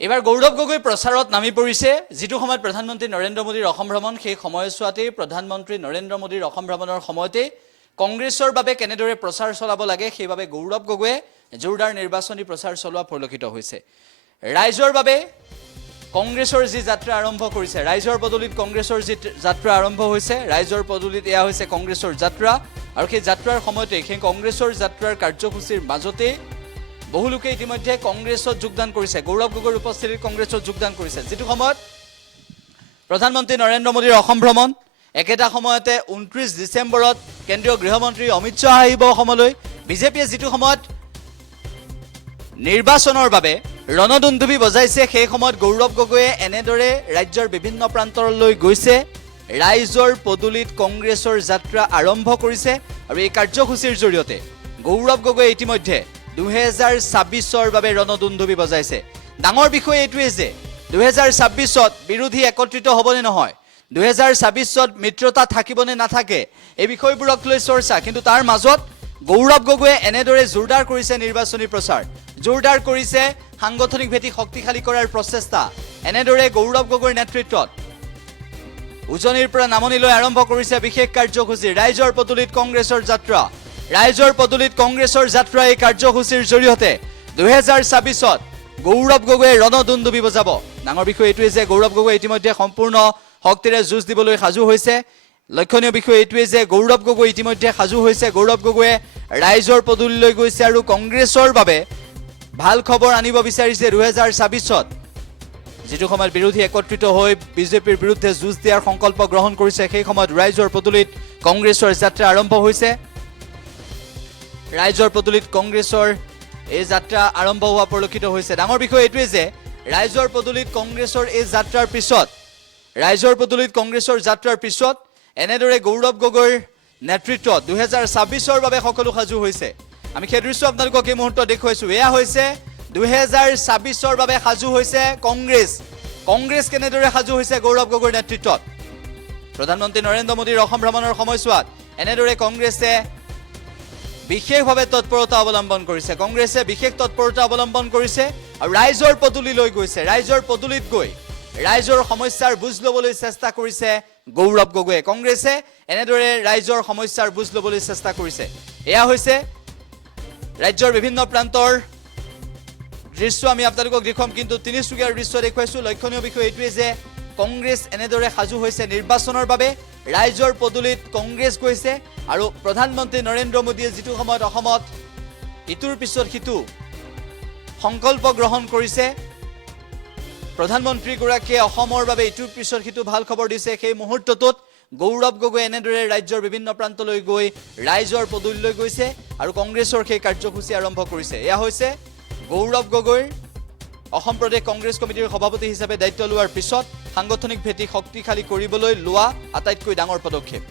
এবাৰ গৌৰৱ গগৈ প্ৰচাৰত নামি পৰিছে যেটো সময়ত প্ৰধানমন্ত্ৰী নৰেন্দ্ৰ মোদীৰ অসম ভ্ৰমণ সেই সময়ছোৱাতে প্ৰধানমন্ত্ৰী নৰেন্দ্ৰ মোদীৰ অসম ভ্ৰমণৰ সময়তে কংগ্ৰেছৰ বাবে কেনেদৰে প্ৰচাৰ চলাব লাগে সেইভাবে গৌৰৱ গগৈয়ে জোৰদাৰ নিৰ্বাচনী প্ৰচাৰ চলোৱা পৰিলক্ষিত হৈছে ৰাইজৰ বাবে কংগ্ৰেছৰ যি যাত্ৰা আৰম্ভ কৰিছে ৰাইজৰ পদুলিত কংগ্ৰেছৰ যি যাত্ৰা আৰম্ভ হৈছে ৰাইজৰ পদুলিত এয়া হৈছে কংগ্ৰেছৰ যাত্ৰা আৰু সেই যাত্ৰাৰ সময়তে সেই কংগ্ৰেছৰ যাত্ৰাৰ কাৰ্যসূচীৰ মাজতে বহু লোকে ইতিমধ্যে কংগ্ৰেছত যোগদান কৰিছে গৌৰৱ গগৈৰ উপস্থিতিত কংগ্ৰেছত যোগদান কৰিছে যেটো সময়ত প্ৰধানমন্ত্ৰী নৰেন্দ্ৰ মোদীৰ অসম ভ্ৰমণ একেটা সময়তে 29 ডিসেম্বৰত কেন্দ্ৰীয় গৃহমন্ত্ৰী অমিত শাহ আহিব অসমলৈ বিজেপিয়ে যেটো সময়ত নিৰ্বাচনৰ বাবে ৰণদুন্দুবি বজাইছে সেই সময়ত গৌৰৱ গগৈয়ে এনেদৰে ৰাজ্যৰ বিভিন্ন প্ৰান্তৰলৈ গৈছে ৰাইজৰ পদুলিত কংগ্ৰেছৰ যাত্ৰা আৰম্ভ কৰিছে আৰু এই কাৰ্যসূচীৰ জৰিয়তে গৌৰৱ গগৈয়ে ইতিমধ্যে 2026 বাবে ৰণদুন্দুবি বজাইছে ডাঙৰ বিষয় এইটোৱে যে 2026ত বিৰোধী একত্ৰিত হ'বনে নহয় 2026ত মিত্ৰতা থাকিবনে নাথাকে এই বিষয়বোৰক লৈ চৰ্চা কিন্তু তাৰ মাজত গৌৰৱ গগৈয়ে এনেদৰে জোৰদাৰ কৰিছে নিৰ্বাচনী প্ৰচাৰ জোৰদাৰ কৰিছে সাংগঠনিক ভেটি শক্তিশালী কৰাৰ প্ৰচেষ্টা এনেদৰে গৌৰৱ গগৈৰ নেতৃত্বত উজনিৰ পৰা নামনিলৈ আৰম্ভ কৰিছে বিশেষ কাৰ্যসূচী ৰাইজৰ পদুলিত কংগ্ৰেছৰ যাত্ৰা ৰাইজৰ পদুলিত কংগ্ৰেছৰ যাত্ৰা এই কাৰ্যসূচীৰ জৰিয়তে 2026ত গৌৰৱ গগৈয়ে ৰণদুন্দুবি বজাব ডাঙৰ বিষয় এইটোৱে যে গৌৰৱ গগৈ ইতিমধ্যে সম্পূৰ্ণ শক্তিৰে যুঁজ দিবলৈ সাজু হৈছে লক্ষণীয় বিষয় এইটোৱে যে গৌৰৱ গগৈ ইতিমধ্যে সাজু হৈছে গৌৰৱ গগৈয়ে ৰাইজৰ পদুলিলৈ গৈছে আৰু কংগ্ৰেছৰ বাবে ভাল খবৰ আনিব বিচাৰিছে 2026ত যেটো সময়ত বিৰোধী একত্ৰিত হৈ বিজেপিৰ বিৰুদ্ধে যুঁজ দিয়াৰ সংকল্প গ্ৰহণ কৰিছে সেই সময়ত ৰাইজৰ পদুলিত কংগ্ৰেছৰ যাত্ৰা আৰম্ভ হৈছে ৰাইজৰ পদুলিত কংগ্ৰেছৰ এই যাত্ৰা আৰম্ভ হোৱা পৰিলক্ষিত হৈছে ডাঙৰ বিষয় এইটোৱে যে ৰাইজৰ পদুলিত কংগ্ৰেছৰ এই যাত্ৰাৰ পিছত ৰাইজৰ পদুলিত কংগ্ৰেছৰ যাত্ৰাৰ পিছত এনেদৰে গৌৰৱ গগৈৰ নেতৃত্বত 2026ৰ বাবে সকলো সাজু হৈছে আমি সেই দৃশ্য আপোনালোকক এই মুহূৰ্তত দেখুৱাইছো এয়া হৈছে 2026ৰ বাবে সাজু হৈছে কংগ্ৰেছ কেনেদৰে সাজু হৈছে গৌৰৱ গগৈৰ নেতৃত্বত প্ৰধানমন্ত্ৰী নৰেন্দ্ৰ মোদীৰ অসম ভ্ৰমণৰ সময়ছোৱাত এনেদৰে কংগ্ৰেছে বিশেষভাৱে তৎপৰতা অৱলম্বন কৰিছে কংগ্ৰেছে বিশেষ তৎপৰতা অৱলম্বন কৰিছে আৰু ৰাইজৰ পদুলিলৈ গৈছে ৰাইজৰ পদুলিত গৈ ৰাইজৰ সমস্যাৰ বুজ ল'বলৈ চেষ্টা কৰিছে গৌৰৱ গগৈয়ে কংগ্ৰেছে এনেদৰে ৰাইজৰ সমস্যাৰ বুজ ল'বলৈ চেষ্টা কৰিছে এয়া হৈছে ৰাজ্যৰ বিভিন্ন প্ৰান্তৰ দৃশ্য আমি আপোনালোকক দেখুৱাম কিন্তু তিনিচুকীয়াৰ দৃশ্য দেখুৱাইছো লক্ষণীয় বিষয় এইটোৱে যে কংগ্ৰেছ এনেদৰে সাজু হৈছে নিৰ্বাচনৰ বাবে ৰাইজৰ পদুলিত কংগ্ৰেছ গৈছে আৰু প্ৰধানমন্ত্ৰী নৰেন্দ্ৰ মোদীয়ে যেটো সময়ত অসমত ইটোৰ পিছত সিটো সংকল্প গ্ৰহণ কৰিছে প্ৰধানমন্ত্ৰী গৰাকীয়ে অসমৰ বাবে ইটোৰ পিছত সিটো ভাল খবৰ দিছে সেই মুহূৰ্তটোত গৌৰৱ গগৈ এনেদৰে ৰাজ্যৰ বিভিন্ন প্ৰান্তলৈ গৈ ৰাইজৰ পদুলিলৈ গৈছে আৰু কংগ্ৰেছৰ সেই কাৰ্যসূচী আৰম্ভ কৰিছে এয়া হৈছে গৌৰৱ গগৈৰ অসম প্ৰদেশ কংগ্ৰেছ কমিটিৰ সভাপতি হিচাপে দায়িত্ব লোৱাৰ পিছত সাংগঠনিক ভেটি শক্তিশালী কৰিবলৈ লোৱা আটাইতকৈ ডাঙৰ পদক্ষেপ